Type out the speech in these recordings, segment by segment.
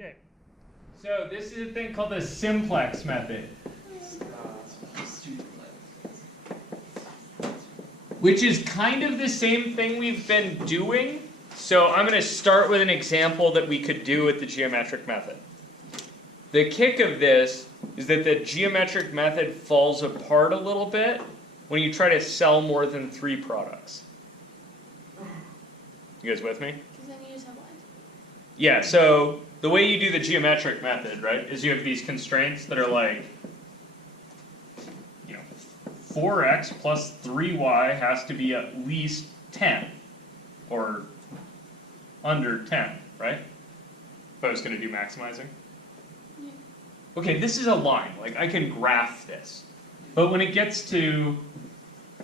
Okay, so this is a thing called the simplex method, which is kind of the same thing we've been doing. So I'm going to start with an example that we could do with the geometric method. The kick of this is that the geometric method falls apart a little bit when you try to sell more than 3 products. You guys with me? Because then you just have one. Yeah, so the way you do the geometric method, right, is you have these constraints that are like, 4x plus 3y has to be at least 10, or under 10, right? If I was going to do maximizing. Yeah. Okay, this is a line. Like, I can graph this. But when it gets to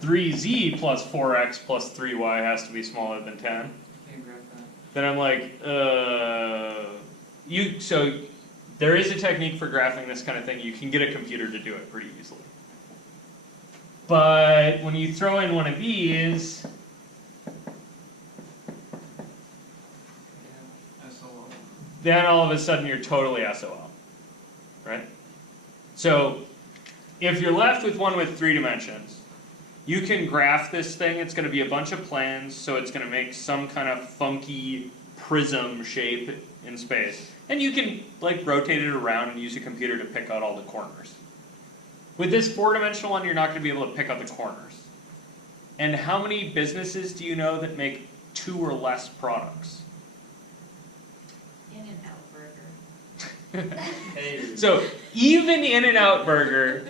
3z plus 4x plus 3y has to be smaller than 10, then I'm like, so there is a technique for graphing this kind of thing. You can get a computer to do it pretty easily. But when you throw in one of these, then all of a sudden you're totally SOL, right? So if you're left with one with 3 dimensions, you can graph this thing. It's going to be a bunch of planes, so it's going to make some kind of funky prism shape in space. And you can rotate it around and use a computer to pick out all the corners. With this 4-dimensional one, you're not going to be able to pick out the corners. And how many businesses do you know that make 2 or less products? In-N-Out Burger. So even In-N-Out Burger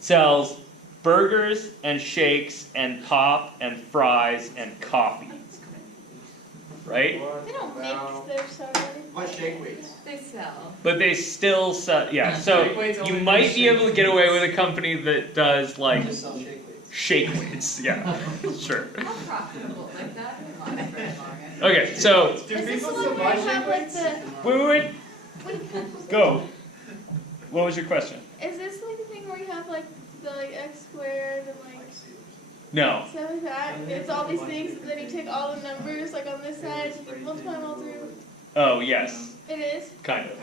sells burgers and shakes and pop and fries and coffee. Right? They don't make their stuff. What shake weights? They sell. But they still sell, yeah. So you might be able to get away with a company that does Just sell shake weights. shake weights. Yeah, sure. How profitable like that? Okay, so Is this the one where you have the... wait. Go. What was your question? Is this like the thing where you have the x squared and No. stuff like that? It's all these things, and then you take all the numbers on this side, and you multiply them all through. Oh, yes. It is? Kind of.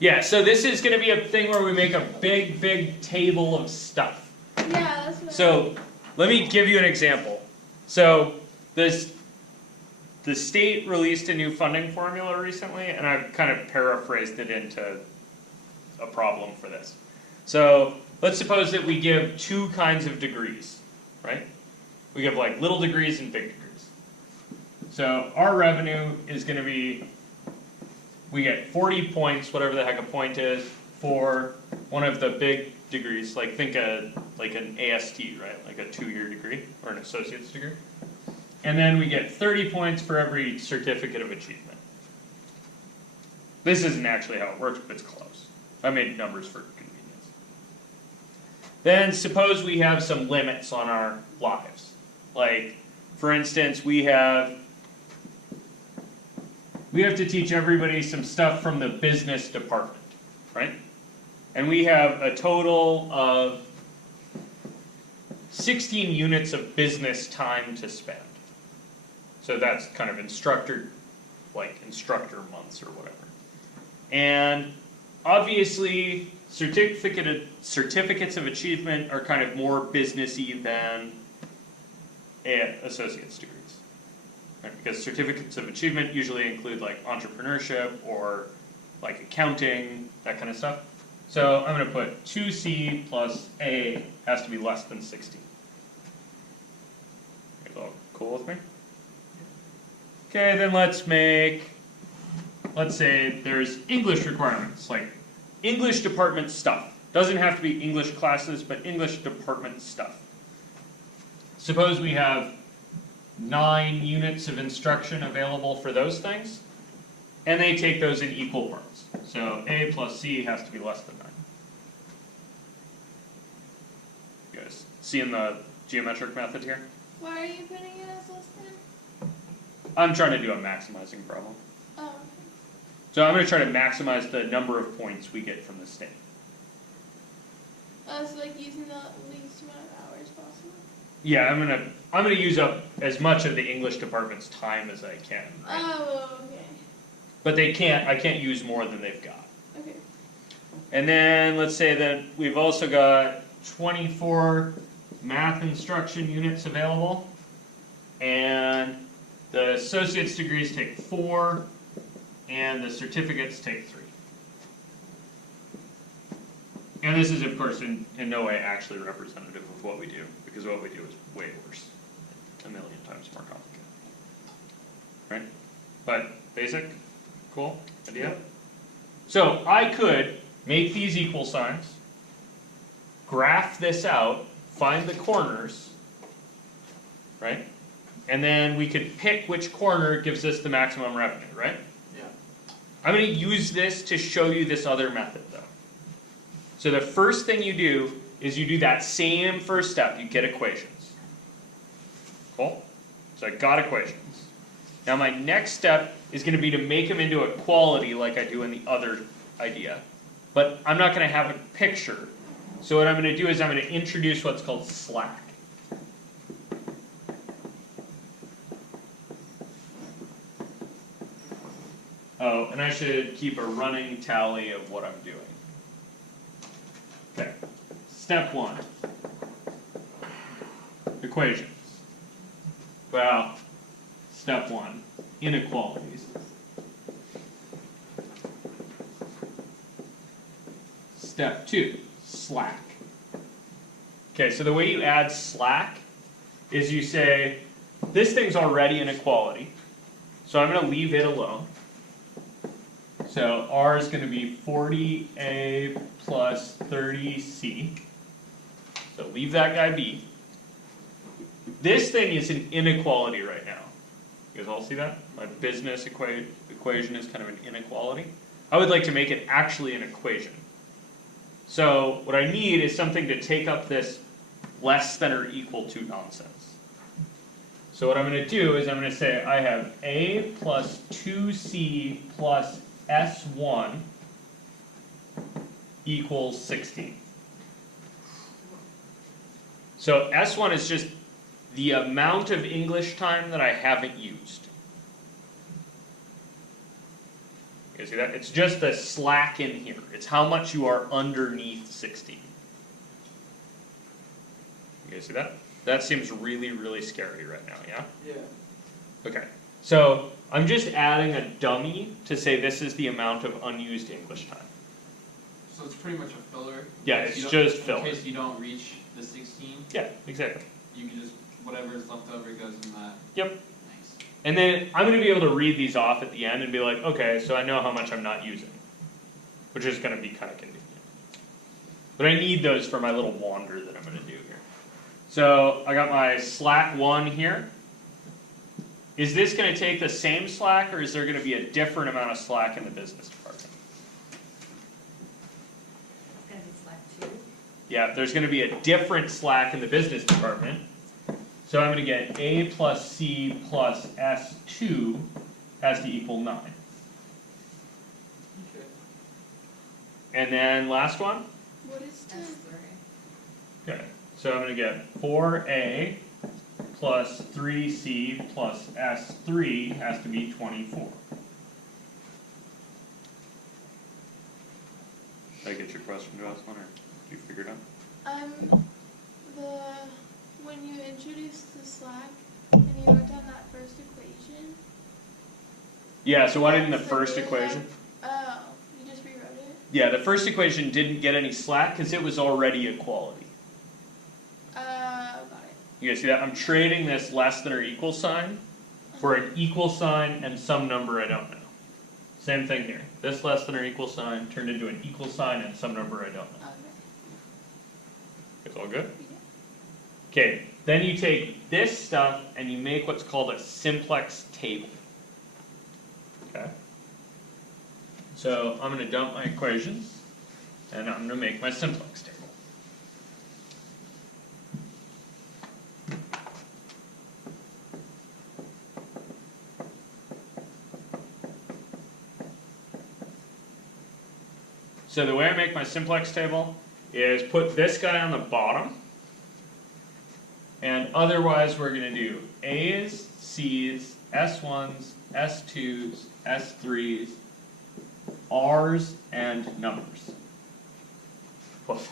Yeah, so this is going to be a thing where we make a big, big table of stuff. Yeah, that's what So let me give you an example. So the state released a new funding formula recently, and I've kind of paraphrased it into a problem for this. So let's suppose that we give 2 kinds of degrees, right? We give little degrees and big degrees. So our revenue is going to be, we get 40 points, whatever the heck a point is, for one of the big degrees. Think like an AST, right? Like a 2-year degree or an associate's degree. And then we get 30 points for every certificate of achievement. This isn't actually how it works, but it's close. I made numbers for convenience. Then suppose we have some limits on our lives. For instance, we have to teach everybody some stuff from the business department, right? And we have a total of 16 units of business time to spend. So that's kind of instructor months or whatever. And obviously, certificates of achievement are kind of more businessy than associate's degrees. Right? Because certificates of achievement usually include entrepreneurship or accounting, that kind of stuff. So I'm going to put 2C plus A has to be less than 16. You guys all cool with me? Okay, then let's say there's English requirements, English department stuff. Doesn't have to be English classes, but English department stuff. Suppose we have 9 units of instruction available for those things, and they take those in equal parts. So A plus C has to be less than 9. You guys seeing the geometric method here? Why are you putting it as less than? I'm trying to do a maximizing problem. Oh. So I'm going to try to maximize the number of points we get from the state. Oh, so using the least amount of hours possible? Yeah, I'm gonna use up as much of the English department's time as I can. Right? Oh, okay. But I can't use more than they've got. Okay. And then let's say that we've also got 24 math instruction units available, and the associate's degrees take 4, and the certificates take 3. And this is, of course, in no way actually representative of what we do, because what we do is way worse, a million times more complicated. Right? But basic, cool idea? So I could make these equal signs, graph this out, find the corners, right? And then we could pick which corner gives us the maximum revenue, right? Yeah. I'm going to use this to show you this other method, though. So the first thing you do is you do that same first step. You get equations. Cool? So I got equations. Now my next step is going to be to make them into equality like I do in the other idea. But I'm not going to have a picture. So what I'm going to do is I'm going to introduce what's called slack. Oh, and I should keep a running tally of what I'm doing. Okay, step 1. Equations. Well, step 1, inequalities. Step 2, slack. Okay, so the way you add slack is you say, this thing's already an equality, so I'm going to leave it alone. So R is going to be 40A plus 30C. So leave that guy be. This thing is an inequality right now. You guys all see that? My business equation is kind of an inequality. I would like to make it actually an equation. So what I need is something to take up this less than or equal to nonsense. So what I'm going to do is I'm going to say I have A plus 2C plus S1 equals 16. So S1 is just the amount of English time that I haven't used. You guys see that? It's just the slack in here. It's how much you are underneath 16. You guys see that? That seems really, really scary right now, yeah? Yeah. Okay. So I'm just adding a dummy to say this is the amount of unused English time. So it's pretty much a filler? Yeah, it's just filler. In case you don't reach the 16? Yeah, exactly. You can just, whatever is left over goes in that. Yep. Nice. And then I'm going to be able to read these off at the end and be like, okay, so I know how much I'm not using. Which is going to be kind of convenient. But I need those for my little wander that I'm going to do here. So I got my slack 1 here. Is this going to take the same slack, or is there going to be a different amount of slack in the business department? It's going to be slack 2. Yeah, there's going to be a different slack in the business department. So I'm going to get A plus C plus S2 has to equal 9. Okay. And then last one? What is 2? S3. Okay, so I'm going to get 4A plus 3C plus S3 has to be 24. Did I get your question, Jocelyn, or did you figure it out? When you introduced the slack and you wrote down that first equation. Yeah, so what in the that's first real equation? life- Oh, you just rewrote it? Yeah, the first equation didn't get any slack because it was already equality. Got it. You guys see that? I'm trading this less than or equal sign for an equal sign and some number I don't know. Same thing here. This less than or equal sign turned into an equal sign and some number I don't know. Okay. It's all good? Yeah. Okay, then you take this stuff and you make what's called a simplex table. Okay? So I'm going to dump my equations and I'm going to make my simplex table. So the way I make my simplex table is put this guy on the bottom, and otherwise we're going to do A's, C's, S1s, S2s, S3s, R's and numbers. Woof.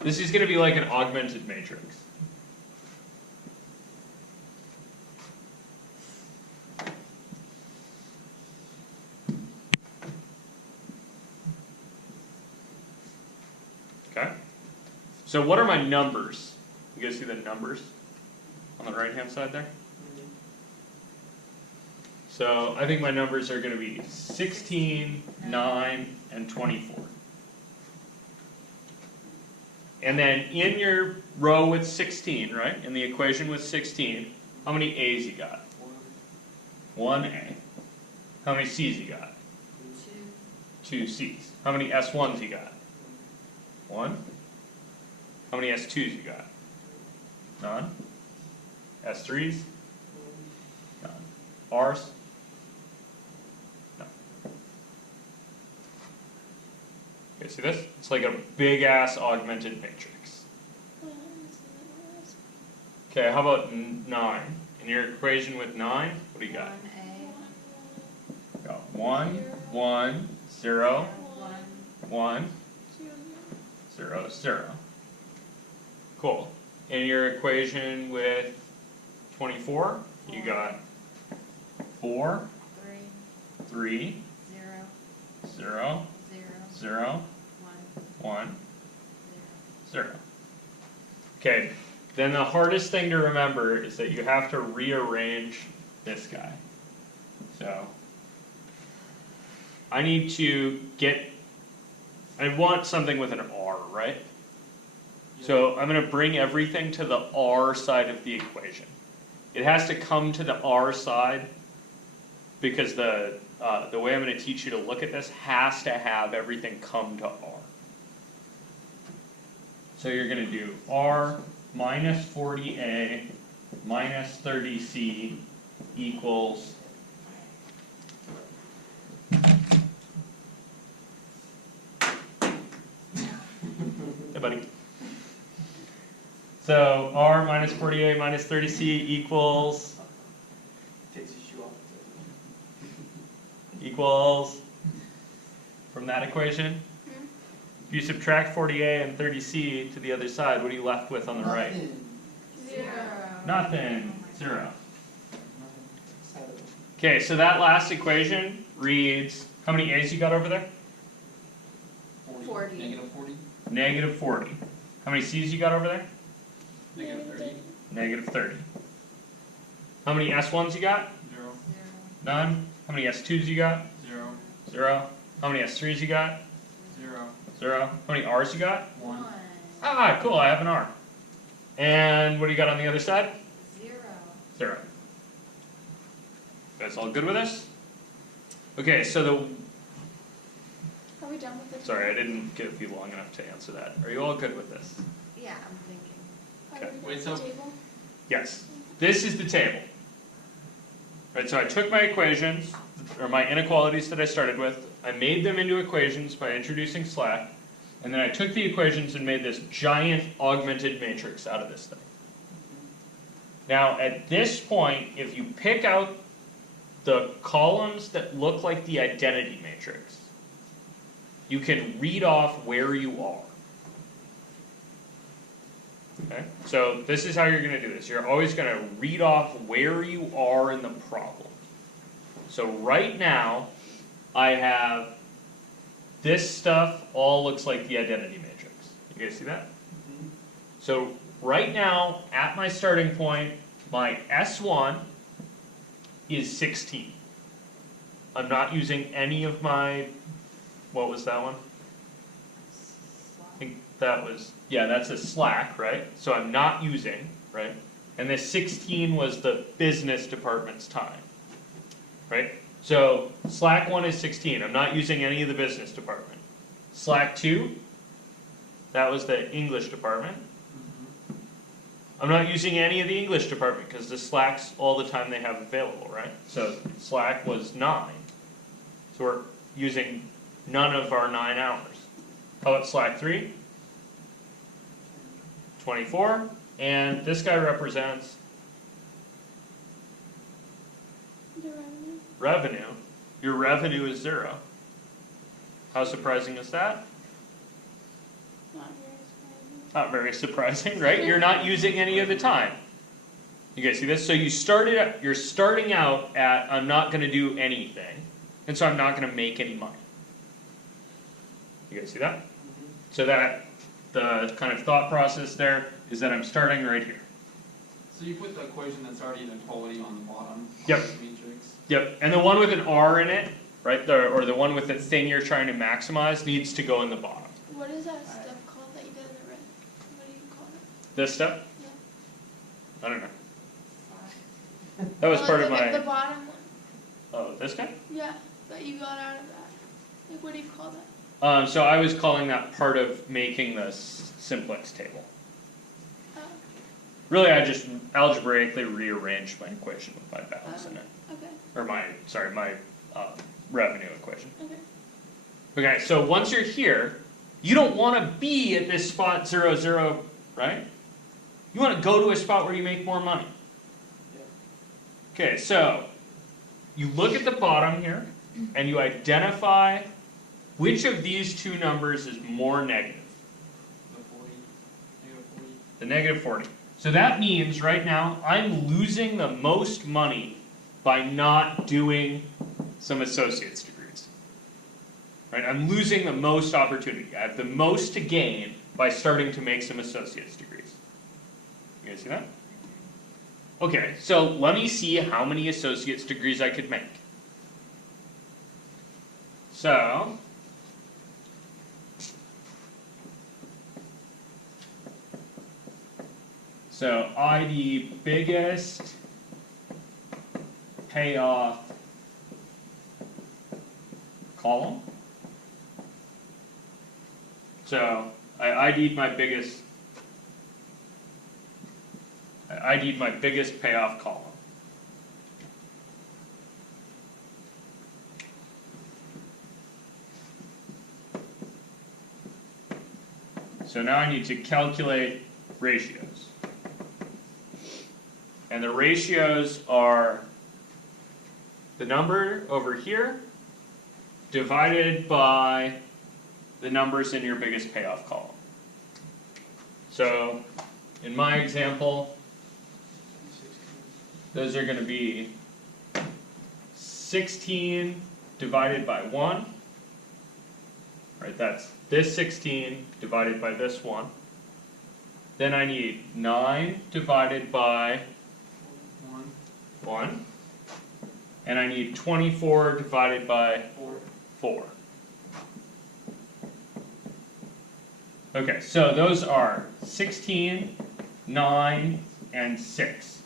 This is going to be like an augmented matrix. Okay. So what are my numbers? You guys see the numbers on the right hand side there? So I think my numbers are going to be 16, 9, and 24. And then in your row with 16, right, in the equation with 16, how many A's you got? 1A. How many C's you got? 2 C's. How many S1s you got? 1. How many S2s you got? None. S3s? None. R's? None. Okay, see this? It's like a big ass augmented matrix. Okay, how about 9? In your equation with 9, what do you got? 1A. Got 1, 1, 0, 1, 0, 0. Cool. In your equation with 24, you got 4, 3, 0, 0, 0, 1, 0. Okay, then the hardest thing to remember is that you have to rearrange this guy. So, I need to get, I want something with an R, right? So I'm going to bring everything to the R side of the equation. It has to come to the R side because the way I'm going to teach you to look at this has to have everything come to R. So you're going to do R minus 40A minus 30C equals hey buddy. So R minus 40A minus 30C equals Takes his shoe off. equals from that equation. If you subtract 40A and 30C to the other side, what are you left with on the right? Nothing. 0. Okay, so that last equation reads, how many A's you got over there? 40. Negative 40. Negative 40. How many C's you got over there? Negative 30. Negative 30. How many S1s you got? 0. None. How many S2s you got? 0. 0. How many S3s you got? 0. 0. How many R's you got? 1. Ah, cool, I have an R. And what do you got on the other side? 0. 0. That's all good with us? Okay, so the, Are we done with this? sorry, I didn't give you long enough to answer that. Are you all good with this? Yeah, I'm thinking. Are Okay. we done Wait, with so- the table? Yes. This is the table. Right, so I took my equations, or my inequalities that I started with, I made them into equations by introducing slack, and then I took the equations and made this giant augmented matrix out of this thing. Now, at this point, if you pick out the columns that look like the identity matrix, you can read off where you are. Okay? So this is how you're going to do this. You're always going to read off where you are in the problem. So right now, I have this stuff all looks like the identity matrix. You guys see that? So right now, at my starting point, my S1 is 16. I'm not using any of my, what was that one? I think that was, yeah, that's a slack, right? So I'm not using, right? And this 16 was the business department's time, right? So slack 1 is 16. I'm not using any of the business department. Slack 2, that was the English department. I'm not using any of the English department because the slacks all the time they have available, right? So slack was 9. So we're using none of our 9 hours. How about slack 3? 24. And this guy represents The revenue? revenue. your revenue is 0. How surprising is that? Not very surprising. Not very surprising, right? You're not using any of the time. You guys see this? So you're starting out at, I'm not going to do anything, and so I'm not going to make any money. You guys see that? So that, the kind of thought process there is that I'm starting right here. So you put the equation that's already an equality on the bottom. Yep. Of the matrix. Yep, and the one with an R in it, right, or the one with the thing you're trying to maximize needs to go in the bottom. What is that stuff called that you did in the red? What do you call it? This stuff? Yeah. I don't know. That was part of The my, bottom one. oh, this guy? Yeah, that you got out of that. Like, what do you call that? So I was calling that part of making the simplex table. Oh, Really, I just algebraically rearranged my equation with my balance in it. okay, Or my revenue equation. okay. Okay, so once you're here, you don't want to be at this spot 0, 0, right? You want to go to a spot where you make more money. Okay, so you look at the bottom here, and you identify which of these two numbers is more negative. The 40, negative 40. The negative 40. So that means right now I'm losing the most money by not doing some associate's degrees. Right? I'm losing the most opportunity. I have the most to gain by starting to make some associate's degrees. You guys see that? Okay, so let me see how many associate's degrees I could make. So, the biggest payoff column. So I ID'd my biggest payoff column. So now I need to calculate ratios. And the ratios are the number over here divided by the numbers in your biggest payoff column. So in my example, those are going to be 16 divided by 1. Right, that's this 16 divided by this 1. Then I need 9 divided by 1. And I need 24 divided by 4. Okay, so those are 16, 9, and 6.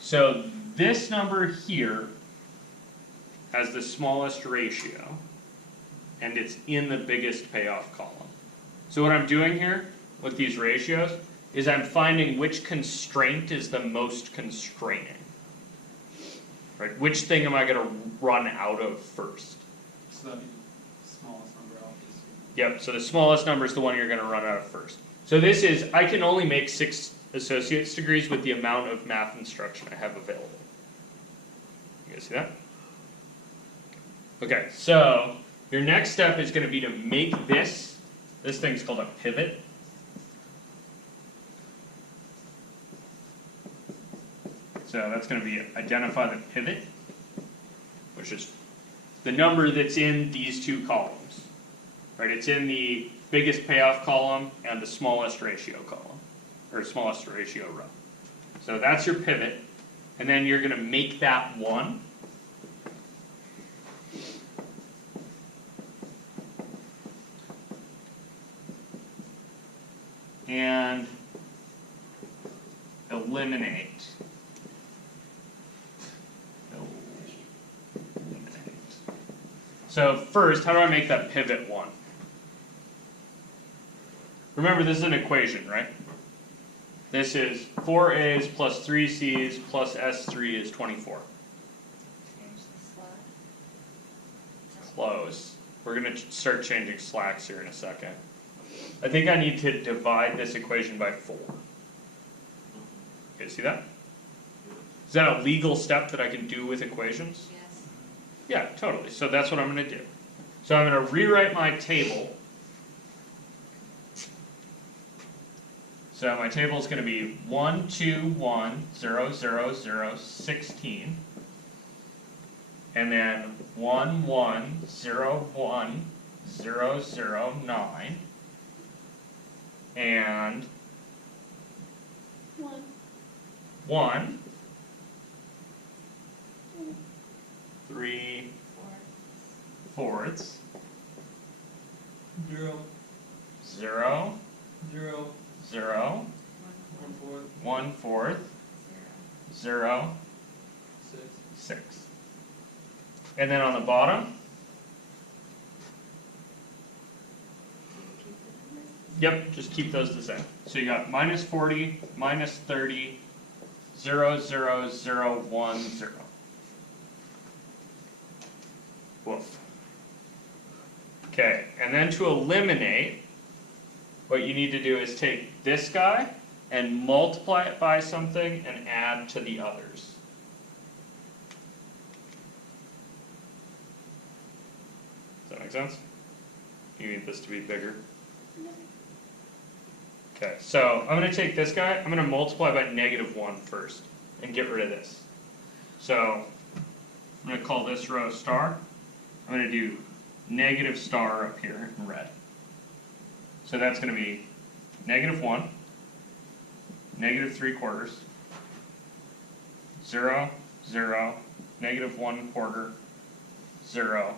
So this number here has the smallest ratio, and it's in the biggest payoff column. So what I'm doing here with these ratios is I'm finding which constraint is the most constraining. Right? Which thing am I going to run out of first? So that'd be the smallest number, obviously. Yep, so the smallest number is the one you're going to run out of first. So this is, I can only make 6 associate's degrees with the amount of math instruction I have available. You guys see that? Okay, so your next step is going to be to make this thing's called a pivot. So that's going to be identify the pivot, which is the number that's in these two columns. Right? It's in the biggest payoff column and the smallest ratio column, or smallest ratio row. So that's your pivot, and then you're going to make that 1. And eliminate. So first, how do I make that pivot 1? Remember, this is an equation, right? This is 4a's plus 3c's plus s3 is 24. Change the slot. Close. We're going to start changing slacks here in a second. I think I need to divide this equation by 4. Okay, see that? Is that a legal step that I can do with equations? Yes. Yeah, totally. So that's what I'm going to do. So I'm going to rewrite my table. So my table is going to be 1, 2, 1, 0, 0, 0, 16. And then 1, 1, 0, 1, 0, 0, 9. And 1. 1, 3 fourths, 0, 0, 0, 0, 1/4, 1/4, 0. 0, 6. 6. And then on the bottom, yep, just keep those the same. So you got minus 40, minus 30, 0, 0, 0, 1, 0. Woof. Okay, and then to eliminate, what you need to do is take this guy and multiply it by something and add to the others. Does that make sense? You need this to be bigger. Okay, so I'm going to take this guy, I'm going to multiply by -1 first and get rid of this. So I'm going to call this row star. I'm going to do negative star up here in red. So that's going to be -1, -3/4, 0, 0, -1/4, 0.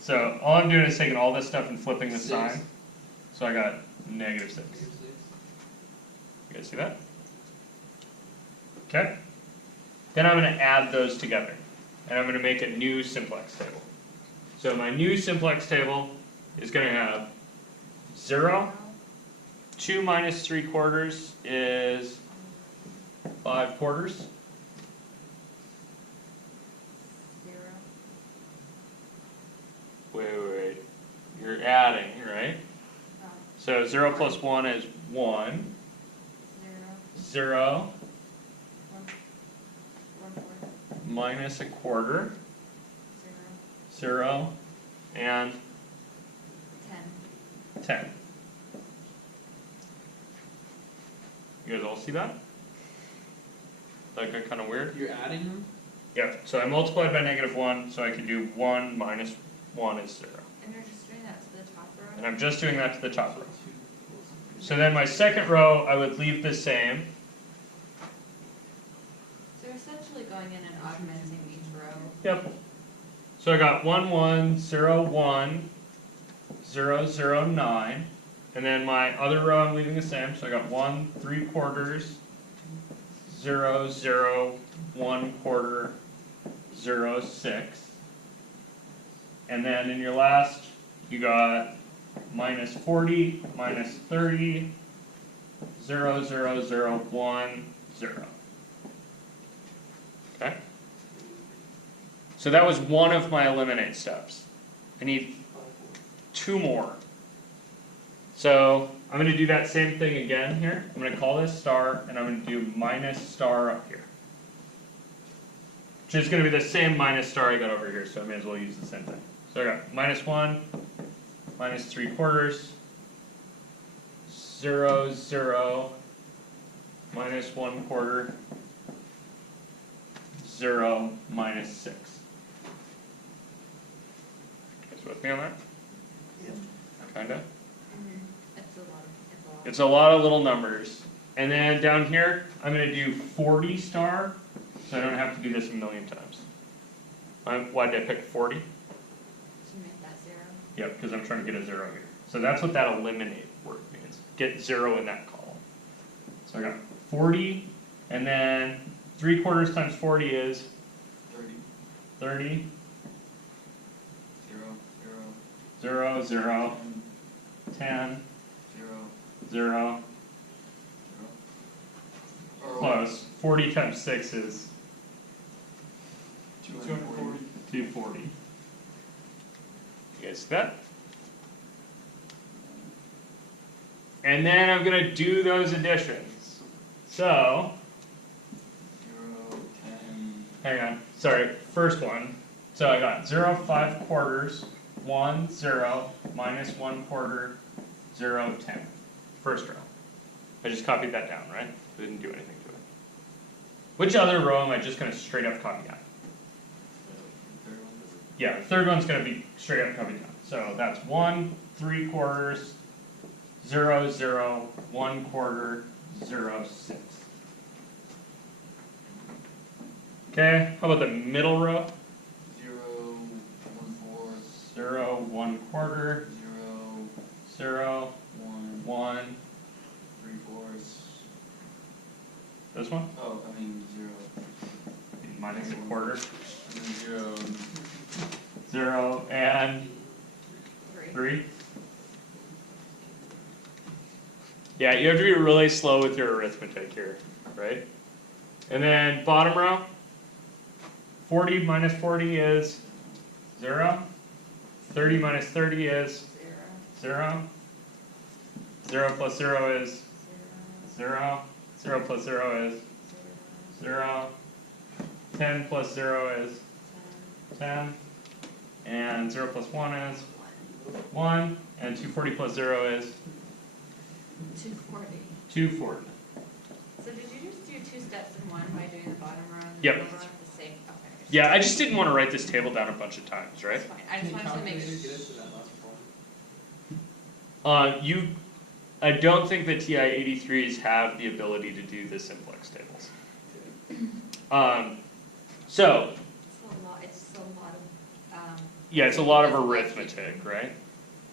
So all I'm doing is taking all this stuff and flipping the 6. sign. So I got -6. -6. You guys see that? Okay. Then I'm going to add those together. And I'm going to make a new simplex table. So my new simplex table is going to have 0. 2 minus 3/4 is 5/4. 0. Wait. You're adding, right? Oh, So 0 plus 1 is 1. 0. 0 1/4. minus 1/4. 0. 0 and 10. 10. You guys all see that? That got kind of weird? You're adding them? Yep, so I multiplied by -1, so I can do 1 minus 1 is 0. And you're just doing that to the top row? And I'm just doing that to the top row. So then my second row, I would leave the same. So you're essentially going in and augmenting each row. Yep. So I got 1, 1, 0, 1, 0, 0, 9. And then my other row I'm leaving the same, so I got 1, 3/4, 0, 0, 1/4, 0, 6. And then in your last, you got minus 40, minus 30, 0, 0, 0, 1, 0. Okay? So that was one of my eliminate steps. I need 2 more. So I'm going to do that same thing again here. I'm going to call this star, and I'm going to do minus star up here. Which is going to be the same minus star I got over here, so I may as well use the same thing. So I got -1, minus 3/4, 0, 0, minus 1/4, 0, minus 6. You guys with me on that? Yep. Kinda? It's a lot. It's a lot of little numbers. And then down here, I'm going to do 40 star, so I don't have to do this a million times. Why did I pick 40? To make that 0. Yep, because I'm trying to get a 0 here. So that's what that eliminate word means. Get 0 in that column. So I got 40, and then 3/4 times 40 is 30. 30, 0, 0, 0, 0, 10, 0, 0, 0. close. 40 times 6 is 240. 240. You Okay, see that? And then I'm gonna do those additions. So, 0, 10, hang on, sorry, first one. So I got 0, 5 quarters, 1, 0, minus 1 quarter, 0, 10. First row. I just copied that down, right? I didn't do anything to it. Which other row am I just gonna straight up copy down? third one. Yeah, the third one's gonna be straight up copied down. So that's 1, 3 quarters, 0, 0, 1 quarter, 0, 6. Okay, how about the middle row? 0, 1 4, 0, 1 quarter, 0, 0, 1, 1. 3 fourths. This one? Oh, I mean 0. Minus a quarter. And then 0. 0 and 3. 3. Yeah, you have to be really slow with your arithmetic here, right? And then bottom row, 40 minus 40 is 0. 30 minus 30 is 0. 0. 0 plus 0 is 0. 0. 0 plus 0 is 0. 10 plus 0 is 10. And 0 plus 1 is 1. And 240 plus 0 is 240. 240. So did you just do 2 steps in one by doing the bottom row and the Yep. middle row at the same? Okay. Yeah, I just didn't want to write this table down a bunch of times, right? That's fine. I just wanted to make Can you sure. get into that last problem? I don't think the TI-83s have the ability to do the simplex tables. So, It's a lot of, yeah, it's a lot of arithmetic, right?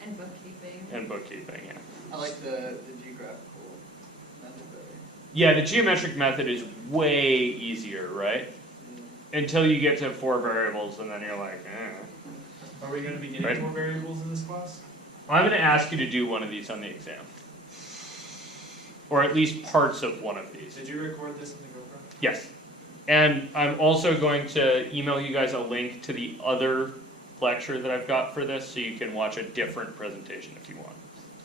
and bookkeeping. And bookkeeping, yeah. I like the geographical method better. Yeah, the geometric method is way easier, right? Until you get to 4 variables, and then you're like, eh. Are we going to be getting Right. more variables in this class? I'm going to ask you to do one of these on the exam. Or at least parts of one of these. Did you record this in the GoPro? Yes. And I'm also going to email you guys a link to the other lecture that I've got for this, so you can watch a different presentation if you want.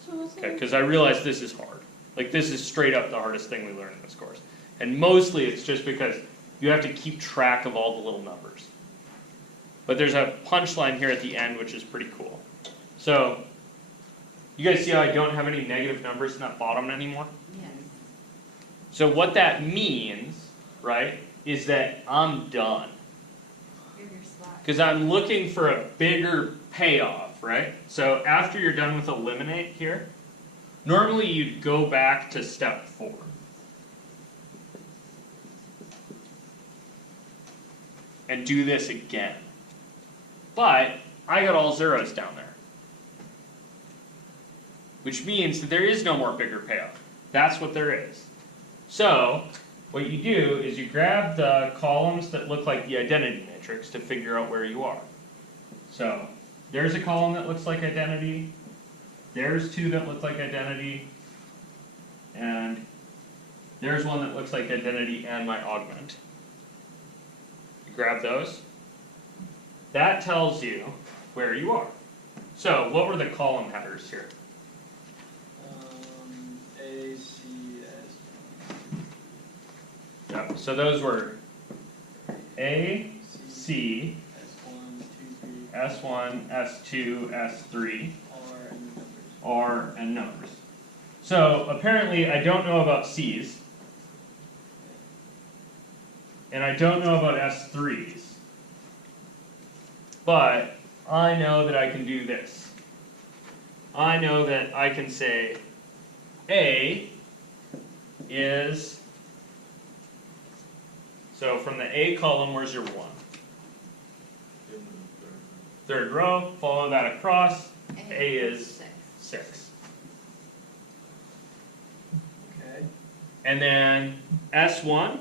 So what's Okay, the because I realize this is hard. Like, this is straight up the hardest thing we learn in this course. And mostly it's just because you have to keep track of all the little numbers. But there's a punchline here at the end, which is pretty cool. So, you guys see how I don't have any negative numbers in that bottom anymore? Yes. So what that means, right, is that I'm done. Give your slack. Because I'm looking for a bigger payoff, right? So after you're done with eliminate here, normally you'd go back to step 4. And do this again. But I got all zeros down there. Which means that there is no more bigger payoff. That's what there is. So, what you do is you grab the columns that look like the identity matrix to figure out where you are. So, there's a column that looks like identity, there's 2 that look like identity, and there's one that looks like identity and my augment. You grab those. That tells you where you are. So, what were the column headers here? A, C, S. Yep, so those were A, C, S1, 2, 3, S1, S2, S3, R, and numbers. R, and numbers. So apparently I don't know about C's, and I don't know about S3s, but I know that I can do this. I know that I can say A is, so from the A column, where's your 1? Third row, follow that across, A is 6. 6. Okay. And then S1,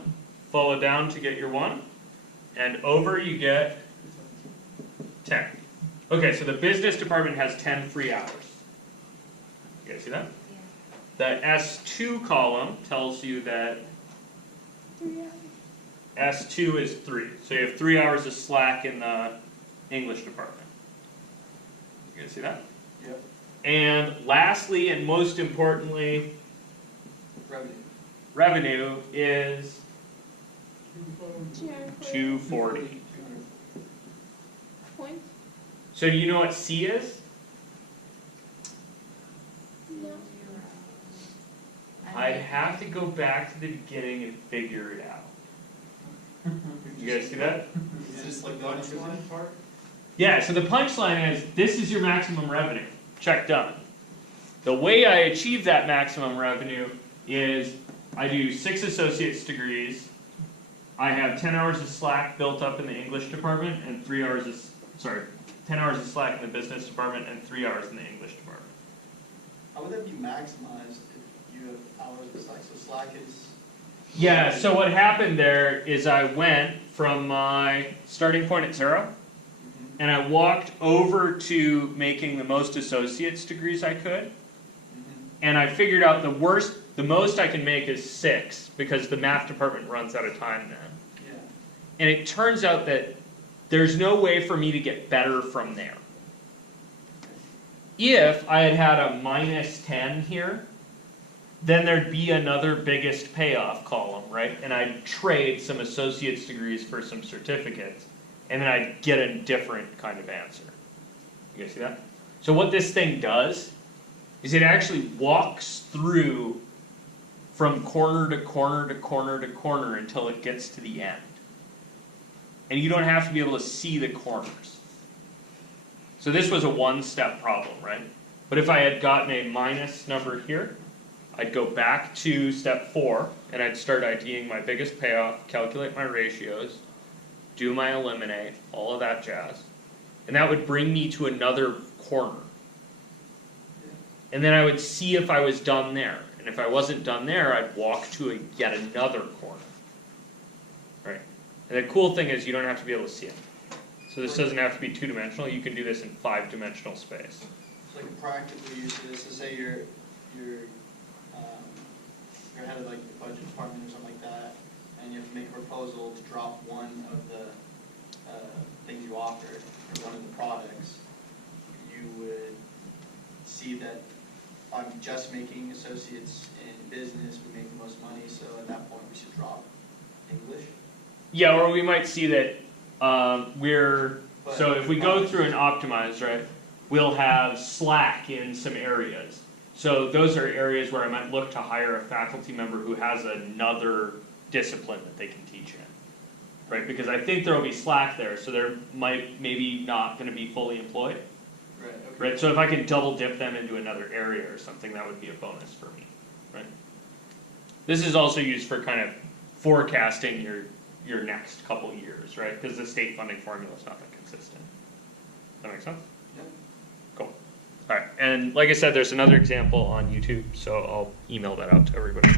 follow down to get your 1, and over you get 10. Okay, so the business department has 10 free hours. You guys see that? Yeah. The S2 column tells you that S2 is 3. So you have 3 hours of slack in the English department. You guys see that? Yep. And lastly, and most importantly, Revenue. revenue is 240. 200. Points? So do you know what C is? No. I'd have to go back to the beginning and figure it out. You guys see that? Is this like the punchline part? Yeah, so the punchline is, this is your maximum revenue. Check done. The way I achieve that maximum revenue is I do 6 associate's degrees. I have 10 hours of slack built up in the English department and 3 hours of, 10 hours of slack in the business department and 3 hours in the English department. How would that be maximized if you have hours of slack? So slack is. Yeah, so what happened there is I went from my starting point at 0, and I walked over to making the most associate's degrees I could, and I figured out the most I can make is 6, because the math department runs out of time then. Yeah. And it turns out that there's no way for me to get better from there. If I had had a minus 10 here, then there'd be another biggest payoff column, right? And I'd trade some associate's degrees for some certificates, and then I'd get a different kind of answer. You guys see that? So what this thing does is it actually walks through from corner to corner to corner to corner until it gets to the end. And you don't have to be able to see the corners. So this was a one-step problem, right? But if I had gotten a minus number here, I'd go back to step 4, and I'd start IDing my biggest payoff, calculate my ratios, do my eliminate, all of that jazz. And that would bring me to another corner. And then I would see if I was done there. And if I wasn't done there, I'd walk to yet another corner. Right? And the cool thing is you don't have to be able to see it. So this doesn't have to be 2-dimensional, you can do this in 5-dimensional space. So like a practical use of this, to say you're head of like the budget department or something like that, and you have to make a proposal to drop one of the things you offered, or one of the products, you would see that I'm just making associates in business, we make the most money, so at that point we should drop English. Yeah, or we might see that so if we go through and optimize, right, we'll have slack in some areas. So those are areas where I might look to hire a faculty member who has another discipline that they can teach in, right? Because I think there will be slack there, so they're maybe not going to be fully employed, Right, okay. right? So if I can double dip them into another area or something, that would be a bonus for me, right? This is also used for kind of forecasting your next couple years, right? Because the state funding formula is not that consistent. Does that make sense? Yep. Cool. All right, and like I said, there's another example on YouTube, so I'll email that out to everybody.